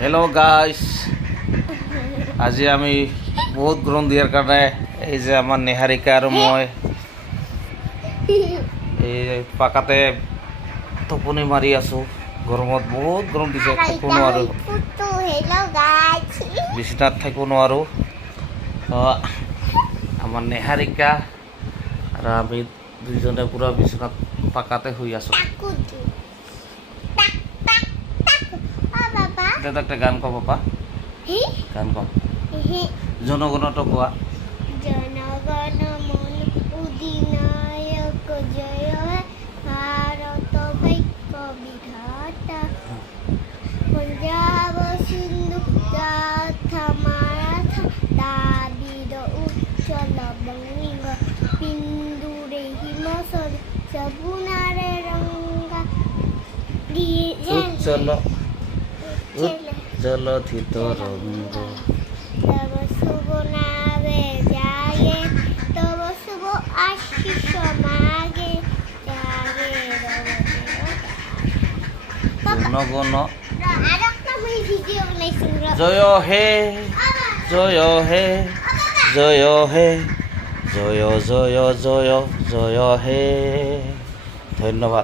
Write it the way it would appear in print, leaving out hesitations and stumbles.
Hello' guys, আজি আমি বহুত গৰম দিয়াৰ কাৰণে এই যে আমাৰ নেহাৰিকা আৰু মই এই পাকাতে টোপনি মাৰি আছোঁ। গৰমত বহুত গৰম দিছে, থাকিব নোৱাৰোঁ, বিচনাত থাকিব নোৱাৰোঁ। আমাৰ নেহাৰিকা আৰু আমি দুইজনে পুৰা বিচনাত পাকাতে শুই আছোঁ। একটা গান কো বাবা, গান কো, জনগণত কোৱা। জনগণ মন অধিনায়ক জয় হে ভারত ভাগ্য বিধাতা পঞ্জাব সিন্ধু গাথা মারাঠা দাবিদ উচ্চল বঙ্গ বিন্দুরে হিমসর যমুনারে রঙ্গা উজ্জ্বল উজ্জ্বলধিত রঙ্গ তব শুভ নামে জাগে তব শুভ আশিস মাগে জাগে জনগণ আরেকটা আমি ভিডিও বানাইছি জয় হে জয় হে জয় হে জয় জয় জয় জয় হে। ধন্যবাদ।